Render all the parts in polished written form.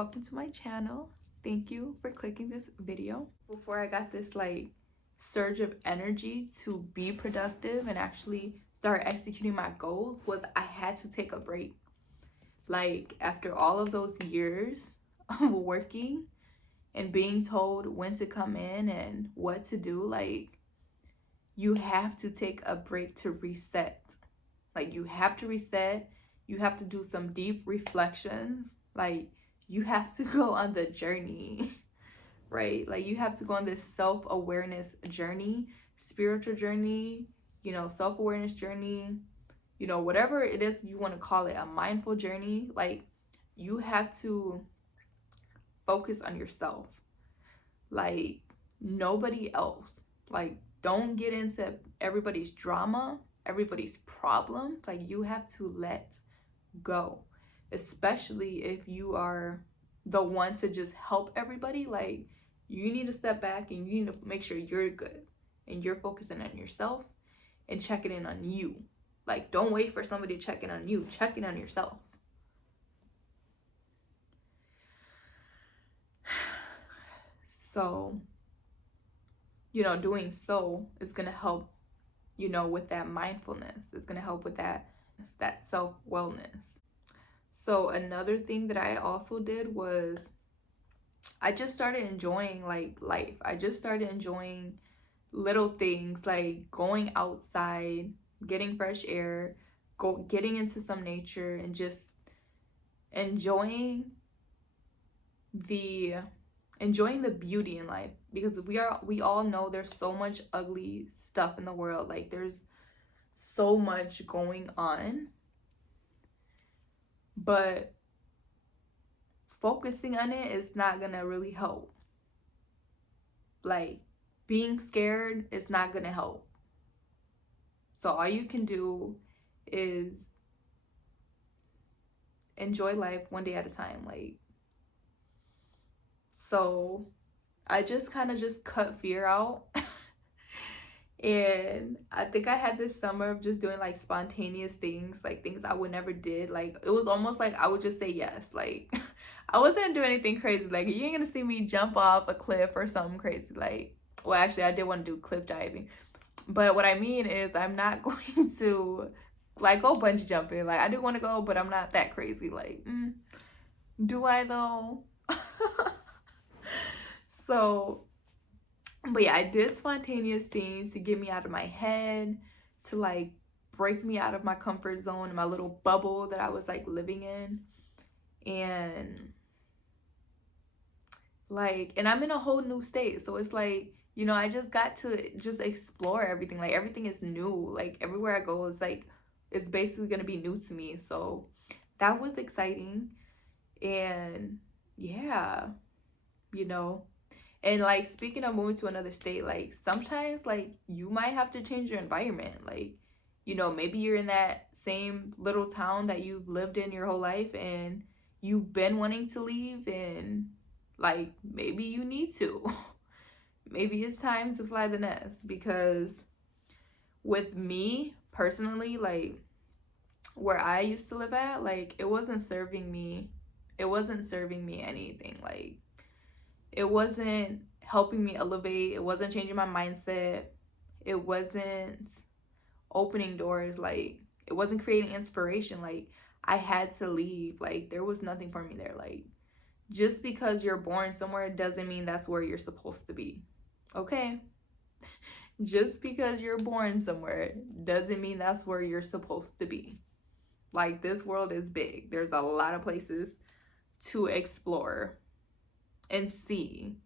welcome to my channel. Thank you for clicking this video. Before I got this like surge of energy to be productive and actually start executing my goals, was I had to take a break. Like after all of those years of working and being told when to come in and what to do, like you have to take a break to reset. Like you have to reset. You have to do some deep reflections. Like you have to go on the journey, right? Like you have to go on this self-awareness journey, spiritual journey, self-awareness journey, whatever it is you want to call it, a mindful journey. Like you have to focus on yourself, like nobody else. Like don't get into everybody's drama, everybody's problems. Like you have to let go, especially if you are the one to just help everybody. Like you need to step back and you need to make sure you're good and you're focusing on yourself and checking in on you. Like don't wait for somebody to check in on you, check in on yourself. So doing so is gonna help with that mindfulness. It's gonna help with that self-wellness. So another thing that I also did was I just started enjoying like life. I just started enjoying little things like going outside, getting fresh air, getting into some nature, and just enjoying the beauty in life, because we all know there's so much ugly stuff in the world. Like there's so much going on, but focusing on it is not gonna really help. Like being scared is not gonna help. So all you can do is enjoy life one day at a time. Like, so I just kind of just cut fear out. And I think I had this summer of just doing like spontaneous things, like things I would never did. Like it was almost like I would just say yes. Like I wasn't doing anything crazy. Like you ain't gonna see me jump off a cliff or something crazy. Like, well, actually I did want to do cliff diving, but what I mean is I'm not going to like go bungee jumping. Like I do want to go, but I'm not that crazy. Like do I though? So but yeah, I did spontaneous things to get me out of my head, to like break me out of my comfort zone, my little bubble that I was like living in. And I'm in a whole new state. So it's like, I just got to just explore everything. Like everything is new. Like everywhere I go is like, it's basically going to be new to me. So that was exciting. And yeah, and like speaking of moving to another state, like sometimes like you might have to change your environment. Like, maybe you're in that same little town that you've lived in your whole life and you've been wanting to leave, and like maybe you need to. Maybe it's time to fly the nest, because with me personally, like where I used to live at, like it wasn't serving me anything. Like it wasn't helping me elevate. It wasn't changing my mindset. It wasn't opening doors. Like it wasn't creating inspiration. Like I had to leave. Like there was nothing for me there. Like just because you're born somewhere doesn't mean that's where you're supposed to be. Okay? Just because you're born somewhere doesn't mean that's where you're supposed to be. Like this world is big. There's a lot of places to explore and see.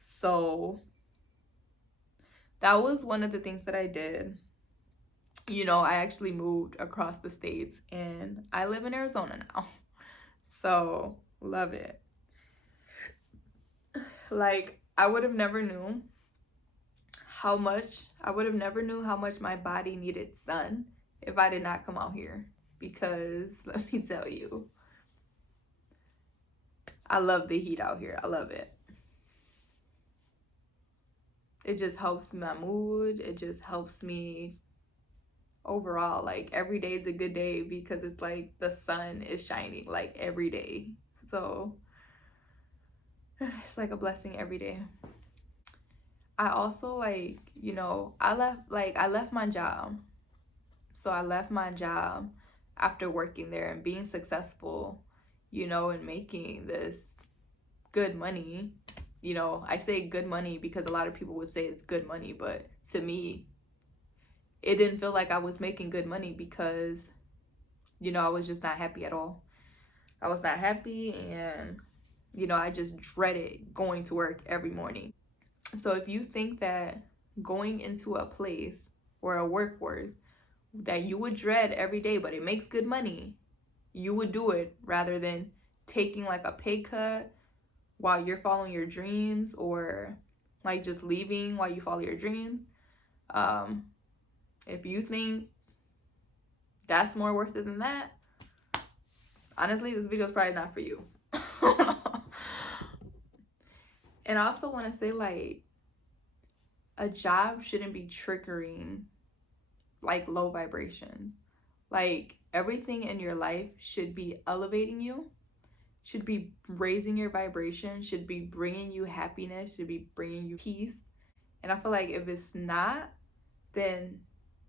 So that was one of the things that I did. I actually moved across the states and I live in Arizona now. So love it. Like I would have never knew how much my body needed sun if I did not come out here. Because let me tell you, I love the heat out here. I love it. It just helps my mood. It just helps me overall. Like every day is a good day because it's like the sun is shining like every day. So It's like a blessing every day. I also like, I left my job. So I left my job after working there and being successful, and making this good money. I say good money because a lot of people would say it's good money, but to me, it didn't feel like I was making good money because, I was just not happy at all. I was not happy, and, I just dreaded going to work every morning. So if you think that going into a place or a workforce that you would dread every day, but it makes good money, you would do it rather than taking like a pay cut while you're following your dreams, or like just leaving while you follow your dreams. Um, if you think that's more worth it than that, honestly, this video is probably not for you. And I also want to say, like, a job shouldn't be triggering like low vibrations. Like, everything in your life should be elevating you, should be raising your vibration, should be bringing you happiness, should be bringing you peace. And I feel like if it's not, then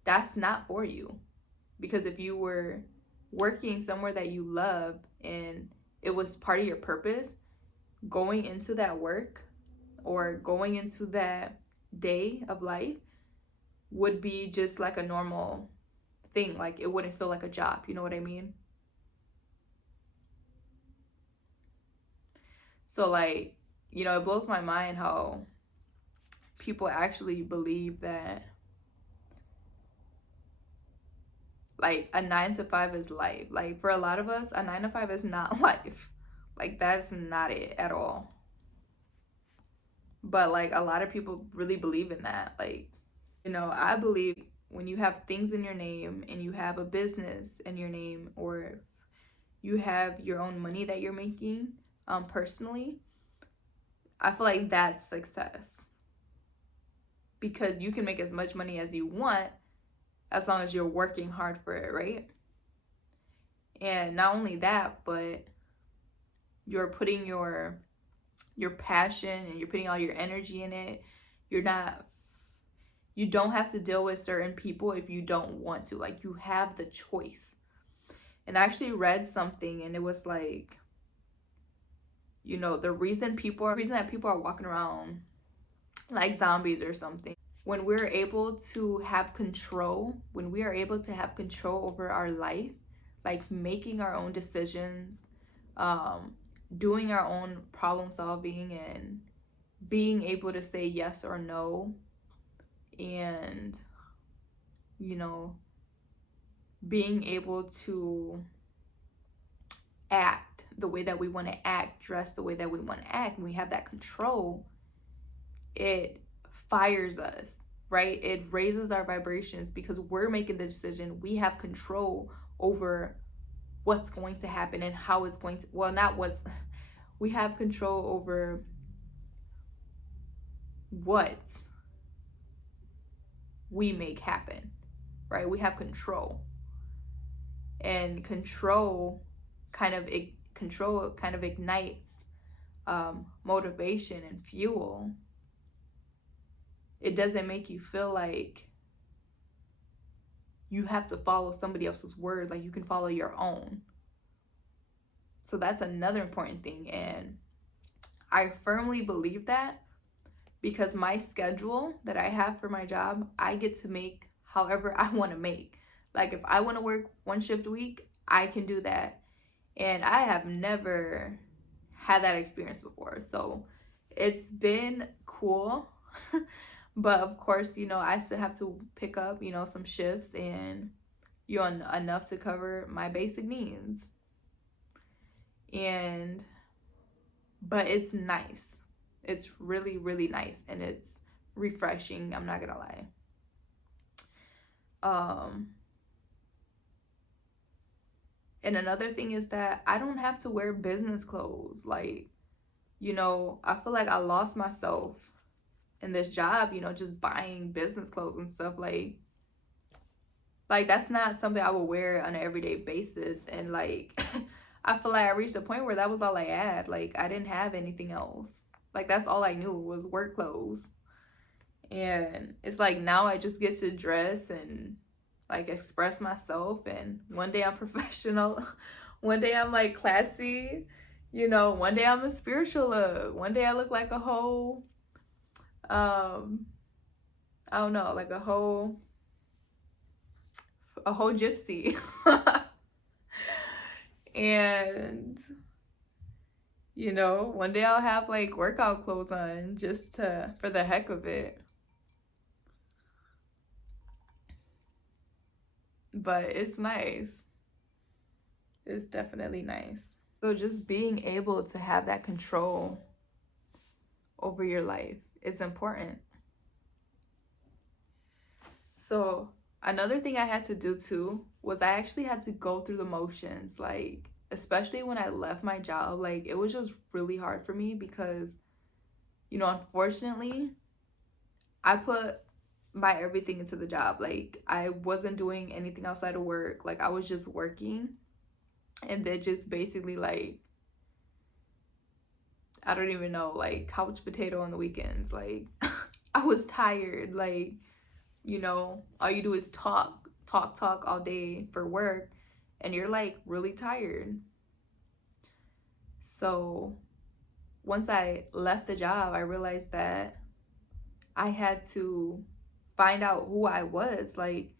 that's not for you. Because if you were working somewhere that you love and it was part of your purpose, going into that work or going into that day of life would be just like a normal thing. Like, it wouldn't feel like a job. You know what I mean? So, like, it blows my mind how people actually believe that like a 9 to 5 is life. Like, for a lot of us, a 9 to 5 is not life. Like, that's not it at all. But like, a lot of people really believe in that. Like, I believe when you have things in your name and you have a business in your name, or you have your own money that you're making personally, I feel like that's success. Because you can make as much money as you want as long as you're working hard for it, right? And not only that, but you're putting your passion and you're putting all your energy in it. You don't have to deal with certain people if you don't want to. Like, you have the choice. And I actually read something, and it was like, the reason that people are walking around like zombies or something, when we're able to have control, when we are able to have control over our life, like making our own decisions, doing our own problem solving, and being able to say yes or no, and being able to act the way that we want to act, dress the way that we want to act, when we have that control, it fires us, right? It raises our vibrations because we're making the decision. We have control over what's going to happen and how it's going to, well, not what's, we have control over what we make happen, right? We have control. And control kind of ignites motivation and fuel. It doesn't make you feel like you have to follow somebody else's word. Like, you can follow your own. So that's another important thing. And I firmly believe that, because my schedule that I have for my job, I get to make however I want to make. Like, if I want to work one shift a week, I can do that. And I have never had that experience before. So it's been cool. But of course, I still have to pick up, some shifts, and enough to cover my basic needs. But it's nice. It's really, really nice, and it's refreshing. I'm not gonna lie. And another thing is that I don't have to wear business clothes. Like, I feel like I lost myself in this job, just buying business clothes and stuff. Like that's not something I would wear on an everyday basis. And like, I feel like I reached a point where that was all I had. Like, I didn't have anything else. Like, that's all I knew was work clothes. And it's like now I just get to dress and like express myself. And one day I'm professional, one day I'm like classy, you know, one day I'm a spiritual look, one day I look like a whole, I don't know, like a whole gypsy. And you know, one day I'll have like workout clothes on just to for the heck of it. But it's nice. It's definitely nice. So just being able to have that control over your life is important. So another thing I had to do too was I actually had to go through the motions, like especially when I left my job. Like it was just really hard for me because, you know, unfortunately, I put my everything into the job. Like I wasn't doing anything outside of work. Like I was just working, and then just basically like, I don't even know, like couch potato on the weekends. Like I was tired. Like, you know, all you do is talk all day for work, and you're like really tired. So once I left the job, I realized that I had to find out who I was. Like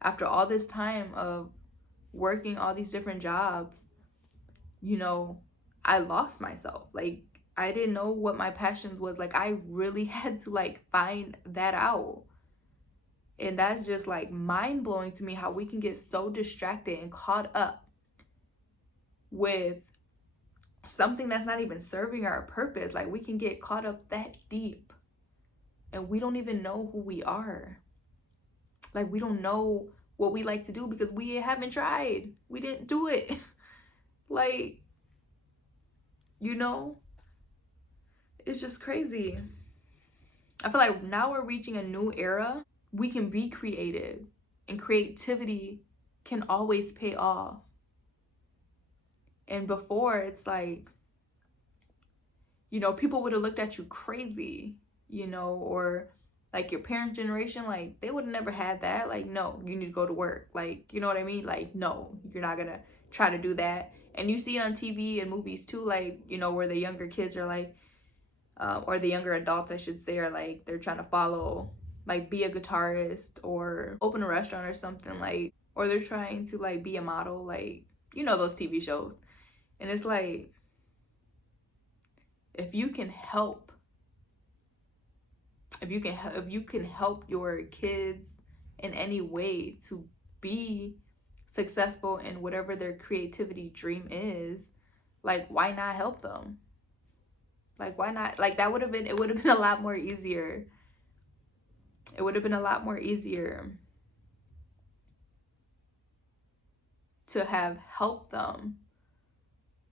after all this time of working all these different jobs, you know, I lost myself. Like I didn't know what my passions was. Like I really had to like find that out. And that's just like mind blowing to me how we can get so distracted and caught up with something that's not even serving our purpose. Like we can get caught up that deep and we don't even know who we are. Like we don't know what we like to do because we haven't tried. We didn't do it. Like, you know, it's just crazy. I feel like now we're reaching a new era. We can be creative, and creativity can always pay off. And before, it's like, you know, people would have looked at you crazy, you know, or like your parents' generation, like they would have never had that. Like, no, you need to go to work. Like, you know what I mean? Like, no, you're not gonna try to do that. And you see it on TV and movies too, like, you know, where the younger kids are like, or the younger adults, I should say, are like, they're trying to follow, like, be a guitarist or open a restaurant or something, like, or they're trying to like be a model, like, you know, those TV shows. And it's like, if you can help your kids in any way to be successful in whatever their creativity dream is, like why not help them? Like why not? Like it would have been a lot more easier. It would have been a lot more easier to have helped them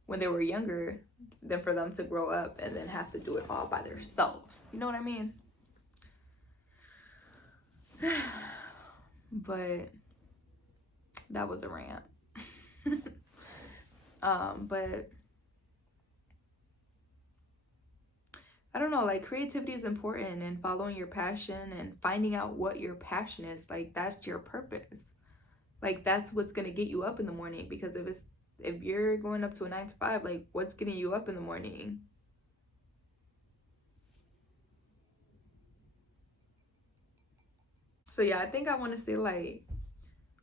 when they were younger than for them to grow up and then have to do it all by themselves. You know what I mean? But that was a rant. But I don't know, like creativity is important, and following your passion and finding out what your passion is, like that's your purpose. Like that's what's gonna get you up in the morning. Because if you're going up to a 9 to 5, like what's getting you up in the morning? So yeah, I think I want to say like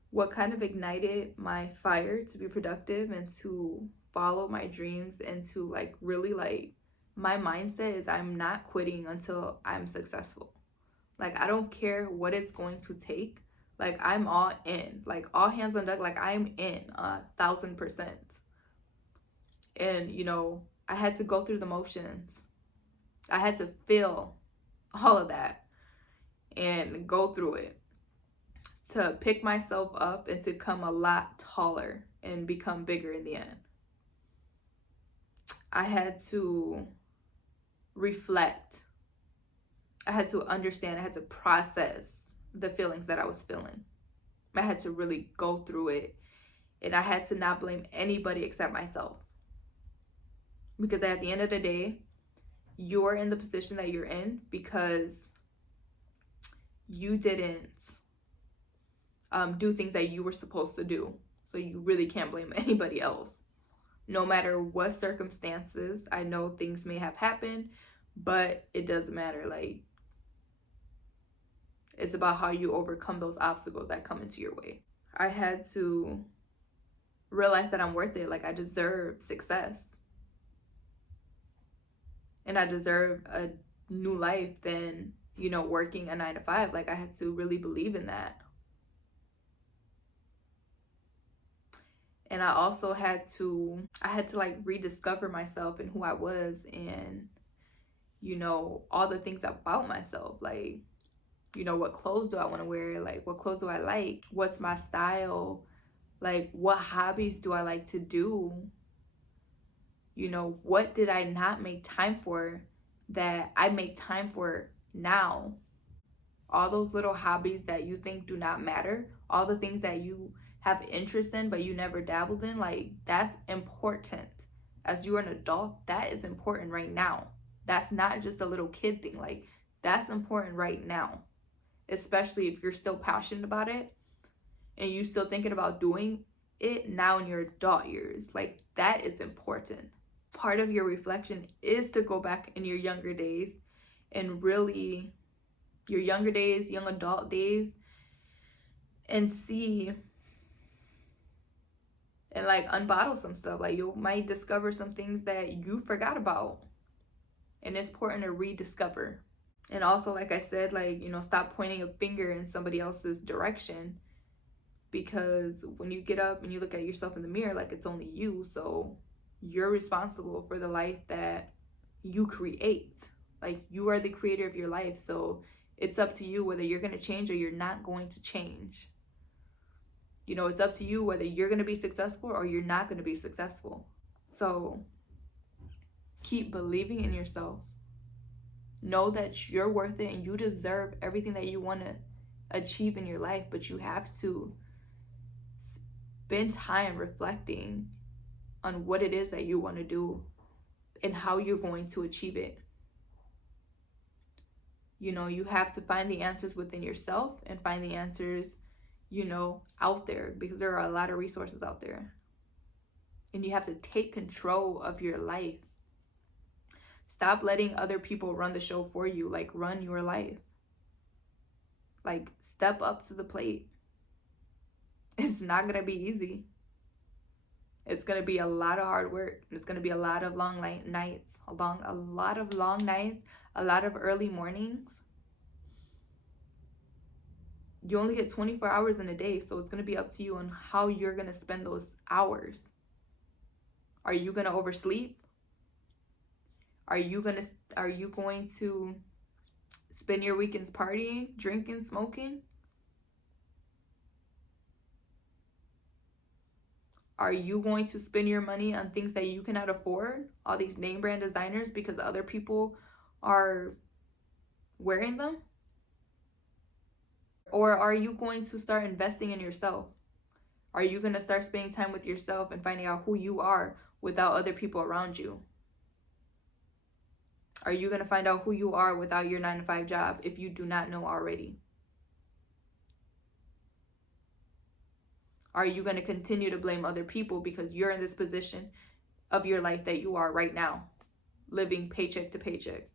what kind of ignited my fire to be productive and to follow my dreams and to like really like, my mindset is I'm not quitting until I'm successful. Like I don't care what it's going to take. Like I'm all in, like all hands on deck. Like I'm in 1,000%. And you know, I had to go through the motions. I had to feel all of that and go through it to pick myself up and to come a lot taller and become bigger in the end. I had to reflect. I had to understand. I had to process the feelings that I was feeling. I had to really go through it And I had to not blame anybody except myself. Because at the end of the day, you're in the position that you're in because you didn't do things that you were supposed to do. So you really can't blame anybody else. No matter what circumstances, I know things may have happened, but it doesn't matter. Like, it's about how you overcome those obstacles that come into your way. I had to realize that I'm worth it. Like, I deserve success. And I deserve a new life than, you know, working a 9-to-5. Like, I had to really believe in that. And I also had to like rediscover myself and who I was, and, you know, all the things about myself. Like, you know, what clothes do I want to wear? Like, what clothes do I like? What's my style? Like, what hobbies do I like to do? You know, what did I not make time for that I make time for now? All those little hobbies that you think do not matter, all the things that you have interest in but you never dabbled in, like, that's important. As you're an adult, that is important right now. That's not just a little kid thing. Like, that's important right now, especially if you're still passionate about it and you still thinking about doing it now in your adult years. Like, that is important. Part of your reflection is to go back in your younger days and really, your younger days, young adult days, and see and like unbottle some stuff. Like, you might discover some things that you forgot about, and it's important to rediscover. And also, like I said, like, you know, stop pointing a finger in somebody else's direction, because when you get up and you look at yourself in the mirror, like, it's only you. So you're responsible for the life that you create. Like, you are the creator of your life. So it's up to you whether you're going to change or you're not going to change. You know, it's up to you whether you're going to be successful or you're not going to be successful. So keep believing in yourself. Know that you're worth it and you deserve everything that you want to achieve in your life, but you have to spend time reflecting on what it is that you want to do and how you're going to achieve it. You know, you have to find the answers within yourself and find the answers, you know, out there, because there are a lot of resources out there. And you have to take control of your life. Stop letting other people run the show for you. Like, run your life. Like, step up to the plate. It's not going to be easy. It's going to be a lot of hard work. It's going to be a lot of long nights, a lot of long nights, a lot of early mornings. You only get 24 hours in a day, so it's going to be up to you on how you're going to spend those hours. Are you going to oversleep? Are you going to spend your weekends partying, drinking, smoking? Are you going to spend your money on things that you cannot afford? All these name brand designers because other people are wearing them? Or are you going to start investing in yourself? Are you going to start spending time with yourself and finding out who you are without other people around you? Are you going to find out who you are without your 9-to-5 job if you do not know already? Are you going to continue to blame other people because you're in this position of your life that you are right now, living paycheck to paycheck?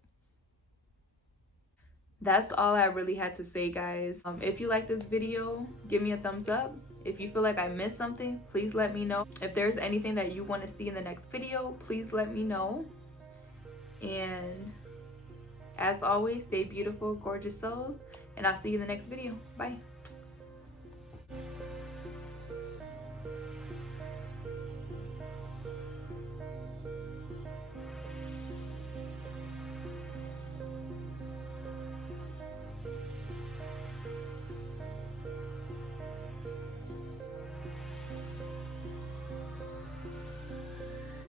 That's all I really had to say, guys. If you like this video, give me a thumbs up. If you feel like I missed something, please let me know. If there's anything that you want to see in the next video, please let me know. And as always, stay beautiful, gorgeous souls, and I'll see you in the next video. Bye.